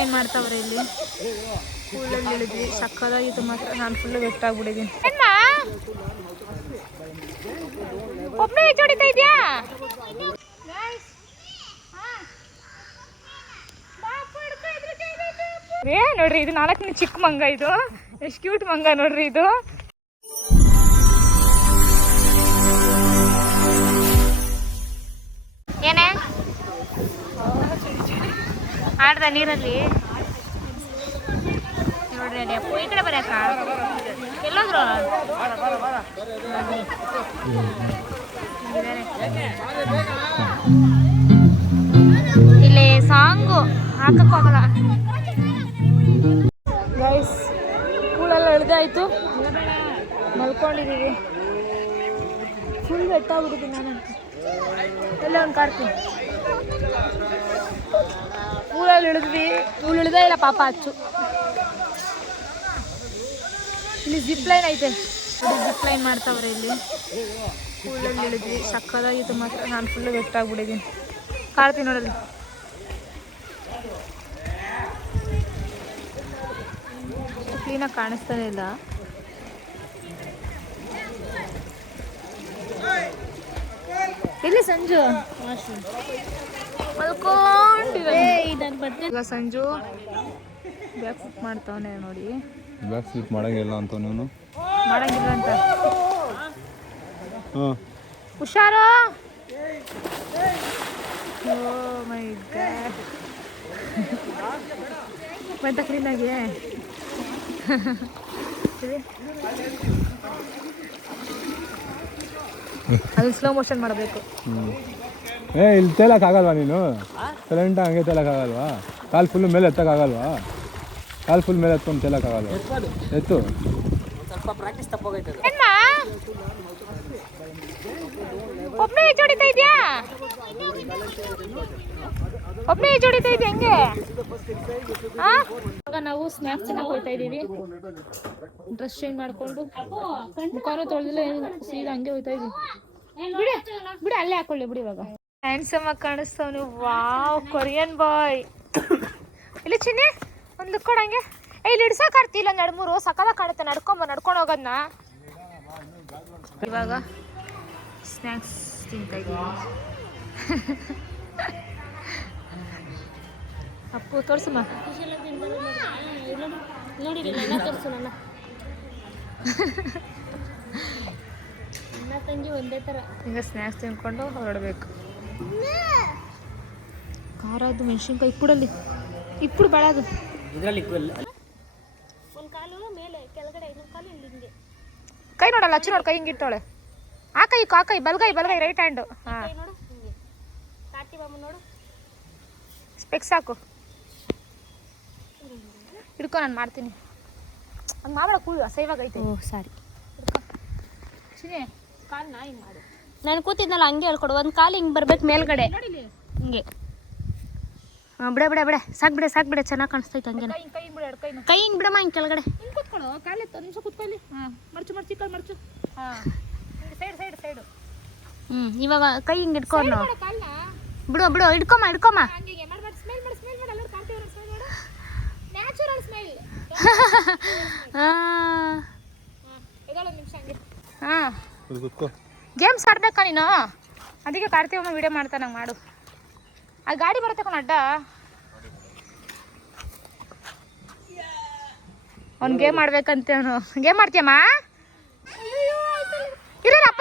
Zipline ಮಾಡ್ತಾವ್ರೆ ಇಲ್ಲಿ. ಫುಲ್ಲಲ್ಲಿ ಇಳಿದ್ವಿ, ಸಕ್ಕದಾಗಿತ್ತು ಮಾತ್ರ. ನಾನು ಫುಲ್ಲು ವೆಟ್ ಆಗ್ಬಿಟ್ಟಿದ್ದೀನಿ. ಒಬ್ಬನೇ ಹೊಡಿತಾ ಇದೆಯಾ? ನೋಡ್ರಿ, ಇದು 4ನೇ ಚಿಕ್ಕ ಮಂಗ. ಇದು ಎಷ್ಟು ಕ್ಯೂಟ್ ಮಂಗ ನೋಡ್ರಿ ಇದು. ಏನೇ ಆಡ್ದ ನೀರಲ್ಲಿ ನೋಡ್ರಿ. ಅಲ್ಲಿ ಅಪ್ಪು ಈ ಕಡೆ ಬರಕ ಎಲ್ಲೋದ್ರು? ಇಲ್ಲಿ ಸಾಂಗು ಹಾಕಕ್ ಹೋಗಲ್ಲ ಗೈಸ್. ಕೂಳೆಲ್ಲ ಇಳ್ದಾಯ್ತು, ಮಲ್ಕೊಂಡಿದ್ದೀವಿ. ಫುಲ್ ಬೆಟ್ಟಾಗ್ಬಿಟ್ಟಿದ್ದೀನಿ ನಾನಂತೂ. ಎಲ್ಲ ಒಂದು ಕಾಡ್ತೀನಿ. ಊರಲ್ಲಿ ಇಳಿದ್ವಿ, ಇವ್ಳು ಇಳ್ದೇ ಇಲ್ಲ ಪಾಪ ಅಚ್ಚು. ಇಲ್ಲಿ ಜಿಪ್ ಲೈನ್ ಐತೆ, ಜಿಪ್ ಲೈನ್ ಮಾಡ್ತಾವ್ರೆ ಇಲ್ಲಿ. ಊರಲ್ಲಿ ಇಳಿದ್ವಿ, ಸಕ್ಕದಾಗಿತ್ತು ಮಾತ್ರ. ನಾನು ಫುಲ್ಲು ವೆಟ್ ಆಗ್ಬಿಟ್ಟಿದ್ದೀನಿ. ಕಾಡ್ತೀನಿ ನೋಡಲ್ಲಿ. ಕ್ಲೀನಾಗಿ ಕಾಣಿಸ್ತಾನೆ ಇಲ್ಲ. ಎಲ್ಲಿ ಸಂಜು? ಈಗ ಸಂಜು ಬ್ಯಾಕ್ ಫ್ಲಿಪ್ ಮಾಡ್ತಾವನೆ ನೋಡಿ. ಬ್ಯಾಕ್ ಫ್ಲಿಪ್ ಮಾಡಂಗಿಲ್ಲ ಅಂತ ನೀನು ಮಾಡಂಗಿಲ್ಲ ಅಂತ. ಹುಷಾರು. ಓ ಮೈ ಗಾಡ್, ಬಂತ ಕ್ಲೀನಾಗಿ. ಅದು ಸ್ಲೋ ಮೋಷನ್ ಮಾಡಬೇಕು. ಇಲ್ಲಿ ತೇಲಕ್ಕಾಗಲ್ವಾ ನೀನು? ಸೈಲೆಂಟ ಹಂಗೆ ತೇಲಕ್ಕಾಗಲ್ವಾ? ಕಾಲು ಫುಲ್ ಮೇಲೆ ಎತ್ತಕ್ಕಾಗಲ್ವಾ? ಕಾಲು ಫುಲ್ ಮೇಲೆ ಎತ್ಕೊಂಡು ತೇಲಕ್ಕಾಗಲ್ವಾ? ಎತ್ತು. ಸ್ವಲ್ಪ ಪ್ರಾಕ್ಟೀಸ್ ತಪ್ಪೋಗೈತೆ. ಒಬ್ಬನೇ ಹೊಡಿತಾ ಇದೆಯಾ? ಒಬ್ಬನೇ ಹೊಡಿತಾ ಇದೆಯಾ? ಹೆಂಗೆ? ಇವಾಗ ನಾವು ಸ್ನ್ಯಾಕ್ಸ್ ತಿನ್ನಕ್ಕೆ ಹೋಗ್ತಾ ಇದ್ದೀವಿ. ಡ್ರೆಸ್ ಚೇಂಜ್ ಮಾಡಿಕೊಂಡು ಮುಖಾನು ತೊಳೆದಿಲ್ಲ, ಸೀದಾ ಹಂಗೆ ಹೋಗ್ತಾ ಇದೀವಿ. ಬಿಡಿ ಬಿಡಿ, ಅಲ್ಲೇ ಹಾಕೊಳ್ಳಿ ಬಿಡಿ. ಇವಾಗ ಹ್ಯಾಂಡ್ಸಮ್ ಆಗಿ ಕಾಣಿಸ್ತಾವನು. ವಾವ್, ಕೊರಿಯನ್ ಬಾಯ್. ಇಲ್ಲಿ ಚಿನ್ನಿ ಒಂದು ಲುಕ್ ಕೊಡಂಗೆ. ಇಲ್ಲಿ ಇಡ್ಸೋಕೆ ಆಗ್ತಿಲ್ಲ, ನಡ್ಮೂರು ಸಕಾಲ ಕಾಣುತ್ತೆ. ನಡ್ಕೊಂಡು ಹೋಗೋದನ್ನ. ಇವಾಗ ಸ್ನ್ಯಾಕ್ಸ್ ತಿಂತಾ ಇದ್ದೀವಿ. ಅಪ್ಪು ತೋರಿಸಮ್ಮ. ನೋಡಿ ತೋರಿಸು. ನನ್ನ ತಂಗಿ ಒಂದೇ ಥರ. ಈಗ ಸ್ನ್ಯಾಕ್ಸ್ ತಿನ್ಕೊಂಡು ಹೊರಡಬೇಕು. ಖಾರದ್ದು ಮೆಣಸಿನ್ಕಾಯಿ ಇಪ್ಪುಡಲ್ಲಿ ಇಪ್ಪುಡು ಬೆಳದು. ಒಂದು ಕಾಲು ಮೇಲೆ ಕೆಳಗಡೆ, ಇನ್ನೊಂದು ಕಾಲು ಇಲ್ಲಿ ಹಿಂಗೆ. ಕೈ ನೋಡಲ್ಲ, ಅಚ್ಚು ನೋಡಿ ಕೈ ಹಿಂಗೆ ಇಟ್ಟವಳೆ. ಆ ಕೈ ಬಲ್ಗೈ ರೈಟ್ ಹ್ಯಾಂಡು. ಹಾಂ ನೋಡು ಹಿಂಗೆ. ಕಾಟಿ ಬಾಮ ನೋಡು. ಸ್ಪೆಕ್ಸ್ ಹಾಕು. ಹಿಡ್ಕೊ, ನಾನು ಮಾಡ್ತೀನಿ. ಹಂಗೆ ಮಾಡಬೇಡ, ಕೂಳು ಅಸಹ್ಯವಾಗೈತೆ. ಓ ಸಾರಿ. ಚಿನ್ನಿ ಕಾಲನ್ನ ಹಿಂಗೆ ಮಾಡು. ನಾನು ಕೂತಿದ್ನಲ್ಲ ಹಂಗೆ ಹೇಳ್ಕೊಡು. ಒಂದು ಕಾಲು ಹಿಂಗೆ ಬರ್ಬೇಕು ಮೇಲ್ಗಡೆ ಹಿಂಗೆ. ಹಾಂ ಬಿಡೆ ಸಾಕು ಚೆನ್ನಾಗಿ ಕಾಣಿಸ್ತೈತೆ. ಹಂಗೆ ಕೈ ಬಿಡು, ಎರಡು ಕೈನ ಕೈ ಹಿಂಗೆ ಬಿಡಮ್ಮ, ಹಿಂಗೆ ಕೆಳಗಡೆ. ಹಿಂಗೆ ಕೂತ್ಕೊಳ್ಳೋ. ಕಾಲು ಎತ್ತು, ನಿಮಿಷ ಕೂತ್ಕೊಳ್ಳಿ. ಹಾಂ ಮರ್ಚು ಈ ಕಾಲು ಮರ್ಚು. ಹಾಂ ಸೈಡು. ಇವಾಗ ಕೈ ಹಿಂಗೆ ಇಟ್ಕೊಂಡು ಕಾಲನ್ನ ಬಿಡು ಹಿಡ್ಕೊಮ್ಮ. ಹಂಗೆ ಮಾಡ್ಬಾರ್ದು. ಸ್ಮೈಲ್ ಮಾಡು. ಅಲ್ಲೂ ಕಾಣ್ತೀವಿ. ಸ್ಮೈಲ್ ಮಾಡು. Natural smile. ಇದೊಂದು ನಿಮಿಷ ಹಂಗೆ. ಹಾಂ ಗೇಮ್ಸ್ ಆಡ್ಬೇಕಾ ನೀನು? ಅದಕ್ಕೆ ಕಾರ್ತೀವಮ್ಮ ವಿಡಿಯೋ ಮಾಡ್ತಾ ನಂಗೆ ಮಾಡು. ಅದು ಗಾಡಿ ಬರುತ್ತೆ ಕಣ ಅಡ್ಡ. ಅವ್ನು ಗೇಮ್ ಆಡ್ಬೇಕಂತೆ. ಅವನು ಗೇಮ್ ಮಾಡ್ತೀಯಮ್ಮ? ಇರೋ ಅಪ್ಪ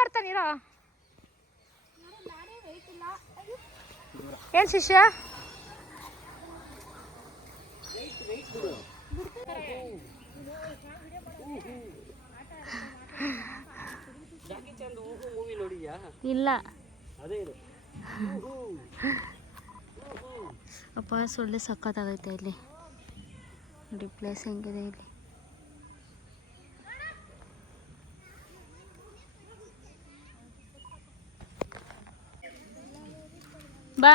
ಬರ್ತಾನೆ. ಏನು ಶಿಷ್ಯ? ಇಲ್ಲ ಅಪ್ಪ, ಸೊಳ್ಳೆ ಸಕ್ಕತ್ತಾಗೈತೆ ಇಲ್ಲಿ ನೋಡಿ. ಪ್ಲೇಸ್ ಹೆಂಗಿದೆ ಇಲ್ಲಿ. ಬಾ.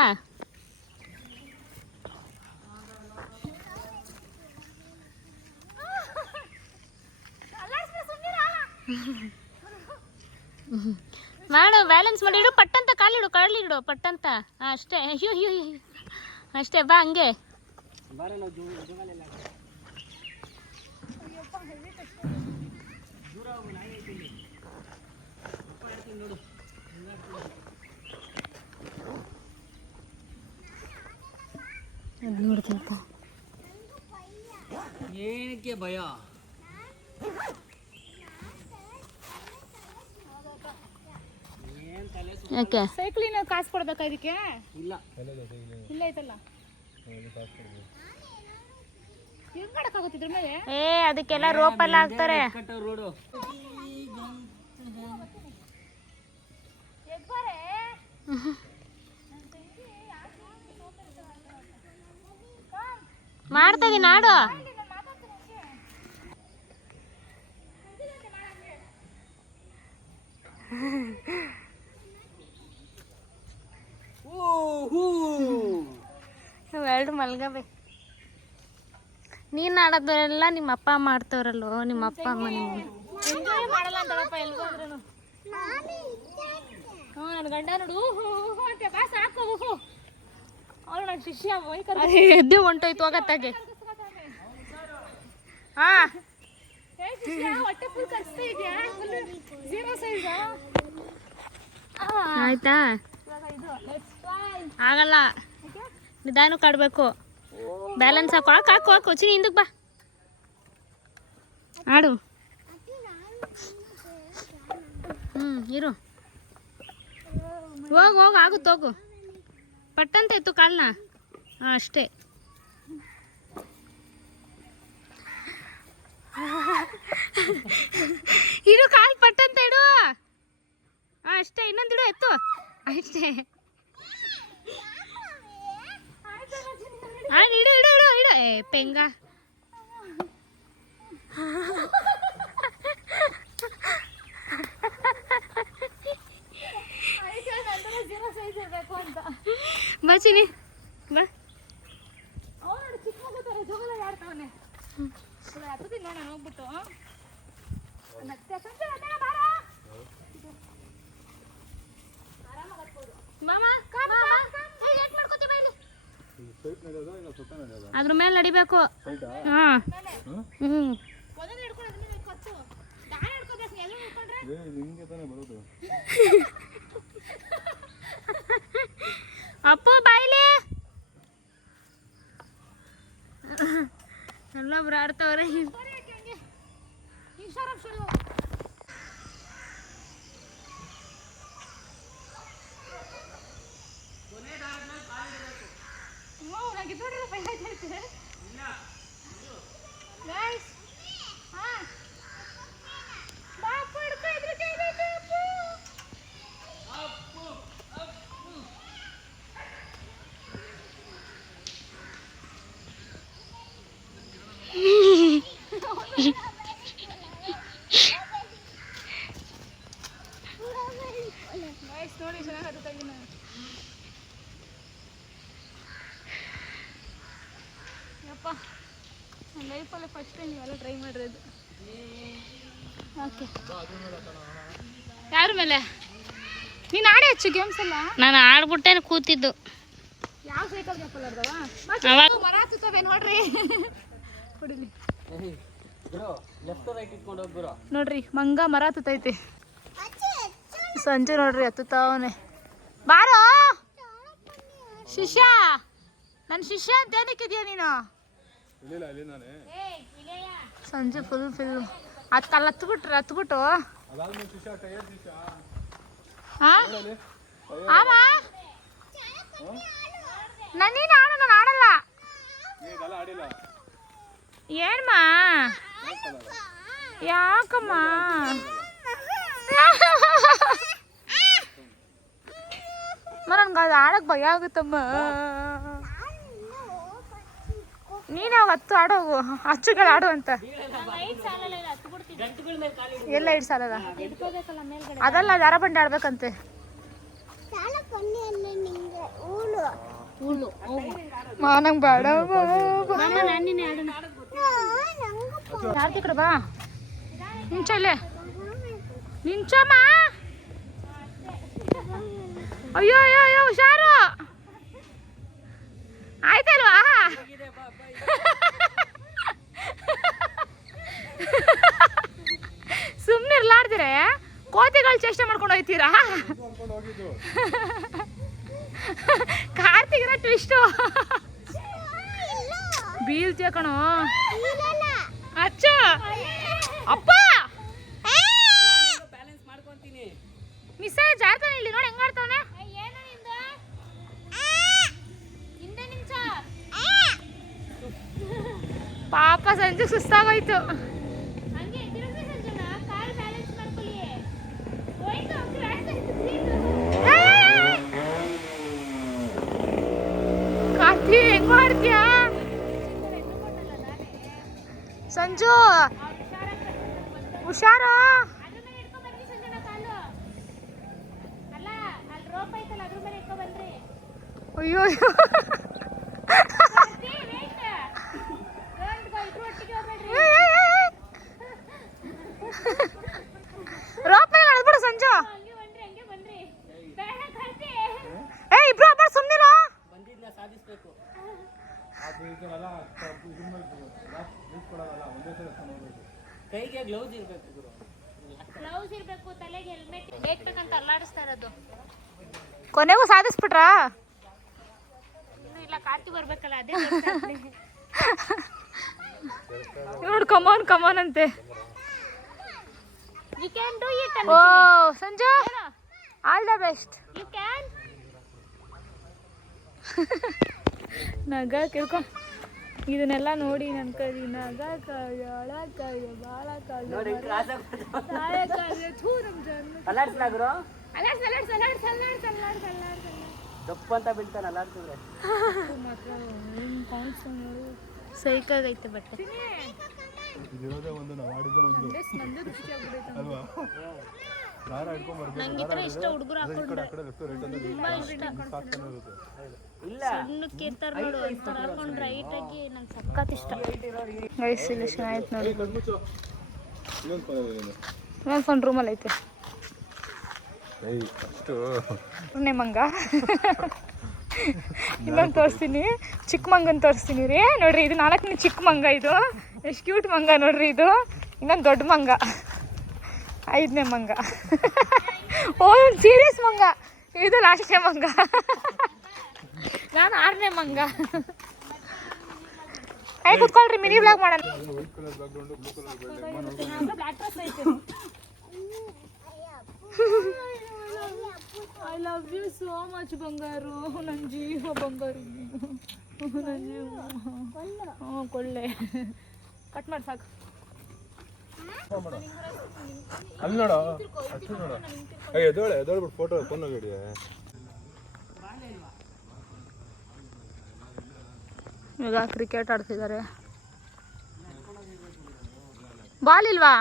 ಮಾಡು, ಬ್ಯಾಲೆನ್ಸ್ ಮಾಡಿ ಇಡು. ಪಟ್ಟಂತ ಕಾಲಿಡು, ಕಡಲಿಡು ಪಟ್ಟಂತ. ಅಷ್ಟೇ. ಅಯ್ಯೋ ಅಷ್ಟೇ ಬಾ ಹಂಗೆ. ಬಾರ ನಾವು ಜೋಗಾಲೆಲ್ಲ ದೂರ ಹೋಗು, ನಾಯಿ ಐತಿ ಇಲ್ಲಿ. ಅಪ್ಪ ಹೇಳ್ತೀನಿ ನೋಡು. ಅದು ನೋಡ್ತಂತ. ಏನಕ್ಕೆ ಭಯ? ಏನ್ ತಲೆ ಯಾಕೆ? ಸೈಕ್ಲಿನ ಕಾಸು ಕೊಡ್ಬೇಕಾ ಇದಕ್ಕೆ? ಇಲ್ಲ. ಇಲ್ಲ ಐತಲ್ಲ. ಹೆಂಗ್ ಮಾಡಕ್ಕಾಗುತ್ತೆ ಇದ್ರ ಮೇಲೆ? ಅದಕ್ಕೆಲ್ಲ ರೋಪಲ್ಲಿ ಹಾಕ್ತಾರೆ. ಕಟ್ಟೋ ರೋಡು. ಮಾಡ್ತಾ ಇದೀನಿ ಆಡು. ಎರಡು ಮಲ್ಗಬೇಕು. ನೀನು ಆಡೋದೆಲ್ಲ ನಿಮ್ಮ ಅಪ್ಪ ಮಾಡ್ತವ್ರಲ್ವೋ, ನಿಮ್ಮ ಅಪ್ಪ ಅಮ್ಮ ಎಂಜಾಯ್ ಮಾಡಲ್ಲ ಅಂತಳಪ್ಪ ಎಲ್ಗೂ ಅಂದ್ರೂ. ಹ್ಞೂ ನನ್ನ ಗಂಡ ನೋಡು ಅಂತೆ ಬಾ ಸಾಕು. ಅವಳು ನನ್ನ ಶಿಷ್ಯ ಎದ್ದು ಹೊಂಟೋಯ್ತು ಹೋಗತ್ತಾಗೆ. ಹಾ ಹೊಟ್ಟೆ ಫುಲ್ ಕಷ್ಟ ಇದೆಯಾ? ಜೀರೋ ಸೈಜ್ ಆಯ್ತಾ? ಆಗಲ್ಲ, ನಿಧಾನಕ್ಕೆ ಆಡಬೇಕು. ಬ್ಯಾಲೆನ್ಸ್ ಹಾಕು. ಹಾಕು ಹಾಕು ಚಿನಿ, ಹಿಂದಕ್ಕೆ ಬಾ ಆಡು. ಇರು, ಹೋಗು ಆಗುತ್ತೆ ಹೋಗು. ಪಟ್ಟಂತ ಇತ್ತು ಕಾಲನ್ನ. ಹಾಂ ಅಷ್ಟೇ. ಇಡು ಕಾಲು ಪಟ್ಟಂತ ಇಡು. ಹಾಂ ಅಷ್ಟೇ, ಇನ್ನೊಂದು ಇಡು ಎತ್ತು ಅಷ್ಟೇ. ಇಡು ಇಡು ಇಡು ಇಡು. ಪೆಂಗ ಜೀರೋ ಸೈಜ್ ಇರಬೇಕು ಅಂತ. ಬಾ ಚಿನಿ ಬಾ. ಅವನು ಚಿಕ್ಕ ಮಗು ಥರ ಜೋಗಲ ಆಡ್ತಾವನೆ. ಹತ್ತದಿ ನೋಡ ಹೋಗ್ಬಿಟ್ಟು ಅದ್ರ ಮೇಲೆ ನಡಿಬೇಕು. ಹಾಂ ಅಪ್ಪು ಬಾಯ್ಲಿ. ಎಲ್ಲೊಬ್ರು ಆಡ್ತವ್ರೆ. ನೋಡಿ ಚೆನ್ನಾಗಿ ಯಪ್ಪ, ನನ್ನ ಲೈಫಲ್ಲೇ ಫಸ್ಟ್ ಟೈಮ್ ನೀವೆಲ್ಲ ಟ್ರೈ ಮಾಡಿರೋದು. ಓಕೆ, ಯಾರ ಮೇಲೆ ನೀನು ಆಡಿ ಹೆಚ್ಚು ಗೇಮ್ಸ್ ಎಲ್ಲ? ನಾನು ಆಡ್ಬಿಟ್ಟೆ ಕೂತಿದ್ದು. ಯಾವ ಸೈಕಲ್ ಗೇಪಲ್ಲಾರ್ದವ ಮರ ಹತ್ತುತ್ತವೆ ನೋಡ್ರಿ. ಕುಡಿಲಿ ನೋಡ್ರಿ, ಮಂಗ ಮರ ಹತ್ತೈತಿ. ಸಂಜೆ ನೋಡ್ರಿ ಹತ್ತುತ್ತಾವನೆ. ಬಾರೋ ಶಿಷ್ಯ, ನನ್ನ ಶಿಷ್ಯ ಅಂತ ಏನಕ್ಕಿದ್ಯಾ ನೀನು? ಸಂಜೆ ಫುಲ್ ಅಲ್ಲಿ ಹತ್ಬಿಟ್ಟು ನೀನು ಆಡು, ನಾನು ಆಡಲ್ಲ. ಏನ್ಮ ಯಾಕಮ್ಮ? ನನ್ಗೆ ಅದು ಆಡಕ್ಕೆ ಭಯ ಆಗುತ್ತಮ್ಮ. ನೀನೇ ಹತ್ತು ಆಡೋಗು, ಅಚ್ಚುಗಳು ಆಡು ಅಂತ. ಎಲ್ಲ ಇಡ್ ಸಾಲಲ್ಲ ಅದಲ್ಲ, ಯಾರ ಬಂಡಿ ಆಡ್ಬೇಕಂತೆ. ನಂಗೆ ಬೇಡ. ಯಾರ್ತಿ ಕಡೆ ಬಾ, ನಿಂಚಲ್ಲೇ ನಿಂಚಮ್ಮ. ಅಯ್ಯೋ ಅಯ್ಯೋ ಅಯ್ಯೋ ಹುಷಾರು. ಆಯ್ತಲ್ವಾ? ಸುಮ್ಮನೆ ಇರ್ಲಾರ್ದಿರೆ ಕೋತಿಗಳು ಚೇಷ್ಟೆ ಮಾಡ್ಕೊಂಡು ಹೋಗ್ತೀರಾ? ಕಾರ್ತಿಕ್ನ ಟ್ವಿಸ್ಟು ಬೀಳ್ತೀಯ ಕಣೋ. ಅಚ್ಚ ಅಪ್ಪ ಮಿಸ್ ಜಾರ್ತಾನೆ ಇಲ್ಲಿ ನೋಡಿ ಹೆಂಗ್ ಮಾಡ್ತಾನೆ. ಪಾಪ ಸಂಜೆ ಸುಸ್ತಾಗೋಯ್ತು. ಕಾರ್ತಿ ಹೆಂಗ್ ಮಾಡ್ತೀಯಾ ಸಂಜು? ಹುಷಾರು. ಅಯ್ಯೋ ರೋಪ್ ಮೇಲೆ ಎಳ್ಬಿಡು ಸಂಜು. ಏ ಇಬ್ರು ಅಬ್ಬ ಸುಮ್ಮನಿರೋ. ಕೈಗೆ ಗ್ಲೌಸ್ ಇರಬೇಕು ಗುರು. ಗ್ಲೌಸ್ ಇರಬೇಕು, ತಲೆಗೆ ಹೆಲ್ಮೆಟ್ ಬೇಕಂತ ಅಲ್ಲಾಡಿಸ್ತಾ ಇರೋದು. ಕೊನೆಗೂ ಸಾಧಿಸ್ಬಿಟ್ರಾ? ಇನ್ನು ಇಲ್ಲ, ಕಾರ್ತಿ ಬರ್ಬೇಕಲ್ಲ ಅದೇ. ನೋಡು ಕಮಾನ್ ಕಮಾನ್ ಅಂತೆ. You can do it. Oh Sanju all the best. You can. ನಗ ಕೇಳ್ಕೊ. ಇದನ್ನೆಲ್ಲ ನೋಡಿ ನನ್ನ ಕೈ ನಗ ಕಾಯ ಅಳಕಾಯ ಬಾಳ ಕಾಯ ನೋಡಿ ಕ್ರಾಸ್ ತಾಳೆ ಕಾಯ ಥೂ ನಮ್ಮ ಜನ್ಮ. ಅಲಾಡ್ಸ್ಲಾ ಗುರು. ಅಲಾಡ್ಸ್ ಅಲಾಡ್ಸ್ ಅಲಾಡ್ಸ್ ಅಲಾಡ್ಸ್ ಅಲಾಡ್ಸ್ ಅಲಾಡ್ಸ್ ದಪ್ಪ ಅಂತ ಬೀಳ್ತಾನೆ ಅಲಾಡ್ಸಿದ್ರೆ. ಮಾತ್ರ ಸೈಕಾಗೈತೆ ಬಟ್ಟೆ. ಇದಿರೋದೇ ಒಂದು ನಾವು ಆಡಿದ್ದೆ ಒಂದು ನಂದು ದೃಷ್ಟಿ ಆಗ್ಬಿಡೈತೆ ಅಲ್ವಾ? ದಾರ ಹಿಡ್ಕೊಂಡ್ ಬರ್ಬೇಕು. ನಂಗೆ ಈ ಥರ ಇಷ್ಟ ಹುಡುಗರು ಹಾಕೊಂಡ್ರೆ ಆ ಕಡೆ ಲೆಫ್ಟ್ ರೈಟ್ ಅಂತ ತುಂಬಾ ಇಷ್ಟ. ಸಾಕ್ತಾನೆ ಇರುತ್ತೆ. ಇಲ್ಲ ಸಣ್ಣಕ್ಕೆ ಇರ್ತಾರೆ ನೋಡು, ಈ ಥರ ಹಾಕೊಂಡು ರೈಟಾಗಿ ನಂಗೆ ಸಖತ್ ಇಷ್ಟ. ಗೈಸ್ ಇಲ್ಲಿ ಚೆನ್ನಾಗಿತ್ತು ನೋಡಿ. ಕಣ್ಮುಚ್ಚು. ಇನ್ನೊಂದು ಪರವಾಗಿಲ್ಲ. ಇನ್ನೊಂದು ಫೋನ್ ರೂಮಲ್ಲಿ ಐತೆ. ಅಷ್ಟು ಮಂಗ ಇನ್ನೊಂದು ತೋರಿಸ್ತೀನಿ, ಚಿಕ್ಕ ಮಂಗನ ತೋರಿಸ್ತೀನಿ ರೀ. ನೋಡ್ರಿ ಇದು 4ನೇ ಚಿಕ್ಕ ಮಂಗ. ಇದು ಎಷ್ಟು ಕ್ಯೂಟ್ ಮಂಗ ನೋಡ್ರಿ. ಇದು ಇನ್ನೊಂದು ದೊಡ್ಡ ಮಂಗ, 5ನೇ ಮಂಗ. ಓ ಸೀರಿಯಸ್ ಮಂಗ. ಇದು ಲಾಸ್ಟ್ನೇ ಮಂಗ. ನಾನು 6ನೇ ಮಂಗ. ಆಯ್ತು ಕುತ್ಕೊಳ್ರಿ, ಮಿನಿ ವ್ಲಾಗ್ ಮಾಡೋಣ. White colour background, blue colour I love you so much ಬಂಗಾರು, ನನ್ನ ಜೀವ ಬಂಗಾರು, ನನ್ನ ಜೀವ. ಹ್ಞೂ ಕೊಳ್ಳೆ ಕಟ್ ಮಾಡಿ ಸಾಕು. ಅಲ್ಲಿ ನೋಡು, ಅಷ್ಟು ನೋಡು. ಎದೋಳ್ಬಿಟ್ಟು ಫೋಟೋ ಫೋನ್ ಹೋಗಿಡಿ. ಈಗ ಕ್ರಿಕೆಟ್ ಆಡ್ತಿದ್ದಾರೆ. ಬಾಲ್ ಇಲ್ವಾ?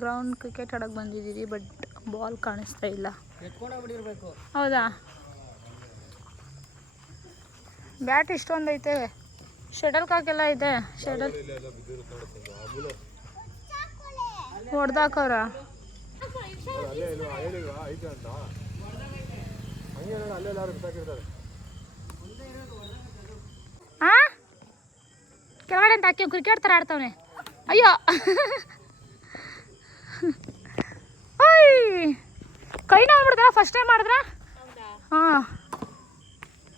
ಗ್ರೌಂಡ್ ಕ್ರಿಕೆಟ್ ಆಡಕ್ಕೆ ಬಂದಿದ್ದೀವಿ, ಬಟ್ ಬಾಲ್ ಕಾಣಿಸ್ತಾ ಇಲ್ಲ. ಹೌದಾ? ಬ್ಯಾಟ್ ಇಷ್ಟೊಂದು ಐತೆ, ಶಟಲ್ ಕಾಕೆಲ್ಲ ಇದೆ. ಶಟಲ್ ಹೊಡೆದಾಕವ್ರ. ಅಲ್ಲೇ ಹೇಳಿಲ್ವಾ ಐತೆ ಅಂತ? ಹಂಗೆ ಅಲ್ಲೇ ಎಲ್ಲರೂ ಬಿಸಾಕಿರ್ತಾರೆ. ಹಾ ಕೆಳಗಡೆ ಅಂತ ಹಾಕಿ ಕ್ರಿಕೆಟ್ ಥರ ಆಡ್ತಾವನೆ. ಅಯ್ಯೋ ಕೈ ನೋಡ್ಬಿಡ್ತಾರ ಫಸ್ಟ್ ಟೈಮ್ ಮಾಡಿದ್ರ. ಹಾಂ